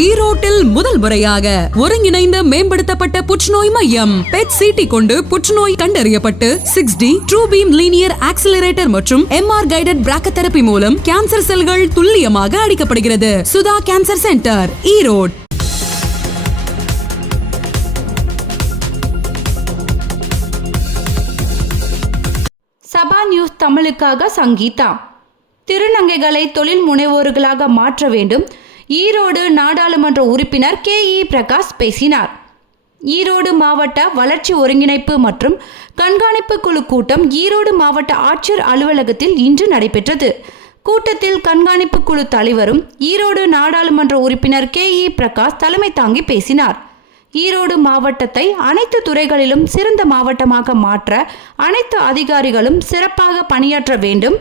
ஈரோட்டில் முதல் முறையாக ஒருங்கிணைந்த மேம்படுத்தப்பட்ட புற்றுநோய் மையம் பெட் சிடி கொண்டு புற்றுநோய் கண்டறியப்பட்டு 6D true beam linear accelerator மற்றும் MR கைடட் பிராக்கோதெரபி மூலம் கேன்சர் செல்கள் துல்லியமாக அழிக்கப்படுகிறது. Sudha cancer centre, Erode. Sabha news தமிழுக்காக சங்கீதா. திருநங்கைகளை தொழில் முனைவோர்களாக மாற்ற வேண்டும். ஈரோடு நாடாளுமன்ற உறுப்பினர் KE பிரகாஷ் பேசினார். ஈரோடு மாவட்ட வளர்ச்சி ஒருங்கிணைப்பு மற்றும் கண்காணிப்பு குழு கூட்டம் ஈரோடு மாவட்ட ஆட்சியர் அலுவலகத்தில் இன்று நடைபெற்றது. கூட்டத்தில் கண்காணிப்பு குழு தலைவரும் ஈரோடு நாடாளுமன்ற உறுப்பினர் KE பிரகாஷ் தலைமை தாங்கி பேசினார். ஈரோடு மாவட்டத்தை அனைத்து துறைகளிலும் சிறந்த மாவட்டமாக மாற்ற அனைத்து அதிகாரிகளும் சிறப்பாக பணியாற்ற வேண்டும்.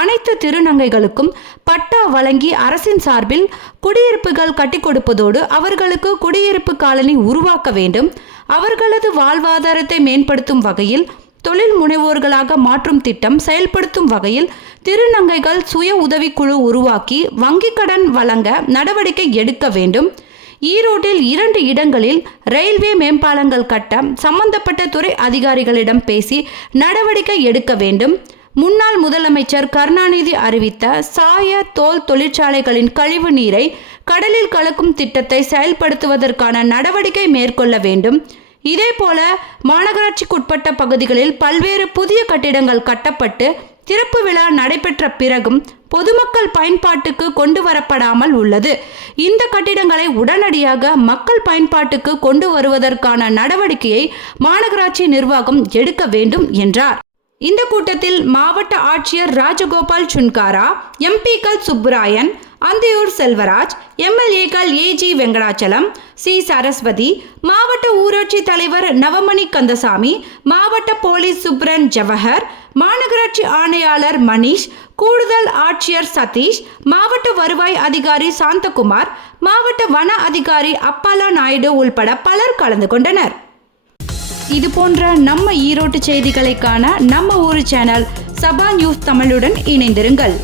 அனைத்து திருநங்கைகளுக்கும் பட்டா வழங்கி அரசின் சார்பில் குடியிருப்புகள் கட்டி கொடுப்பதோடு அவர்களுக்கு குடியிருப்பு காலனி உருவாக்க வேண்டும். அவர்களது வாழ்வாதாரத்தை மேம்படுத்தும் வகையில் தொழில் முனைவோர்களாக மாற்றும் திட்டம் செயல்படுத்தும் வகையில் திருநங்கைகள் சுய உதவிக்குழு உருவாக்கி வங்கிக் கடன் வழங்க நடவடிக்கை எடுக்க வேண்டும். ஈரோட்டில் 2 இடங்களில் ரயில்வே மேம்பாலங்கள் கட்ட சம்பந்தப்பட்ட துறை அதிகாரிகளிடம் பேசி நடவடிக்கை எடுக்க வேண்டும். முன்னாள் முதலமைச்சர் கருணாநிதி அறிவித்த சாய தோல் தொழிற்சாலைகளின் கழிவு நீரை கடலில் கலக்கும் திட்டத்தை செயல்படுத்துவதற்கான நடவடிக்கை மேற்கொள்ள வேண்டும். இதேபோல மாநகராட்சிக்குட்பட்ட பகுதிகளில் பல்வேறு புதிய கட்டிடங்கள் கட்டப்பட்டு திறப்பு விழா நடைபெற்ற பிறகும் பொதுமக்கள் பயன்பாட்டுக்கு கொண்டு வரப்படாமல் உள்ளது. இந்த கட்டிடங்களை உடனடியாக மக்கள் பயன்பாட்டுக்கு கொண்டு வருவதற்கான நடவடிக்கையை மாநகராட்சி நிர்வாகம் எடுக்க வேண்டும் என்றார். இந்த கூட்டத்தில் மாவட்ட ஆட்சியர் ராஜகோபால் சுன்காரா, MPக்கள் சுப்புராயன், அந்தியூர் செல்வராஜ், MLAக்கள் AG வெங்கடாச்சலம், C சரஸ்வதி, மாவட்ட ஊராட்சி தலைவர் நவமணி கந்தசாமி, மாவட்ட போலீஸ் சூப்பரண்ட் ஜவஹர், மாநகராட்சி ஆணையாளர் மணிஷ், கூடுதல் ஆட்சியர் சதீஷ், மாவட்ட வருவாய் அதிகாரி சாந்தகுமார், மாவட்ட வன அதிகாரி அப்பாலா நாயுடு உள்பட பலர் கலந்து கொண்டனர். இது போன்ற நம்ம ஈரோட்டு செய்திகளை காண நம்ம ஊர் சேனல் சபா நியூஸ் தமிழுடன் இணைந்திருங்கள்.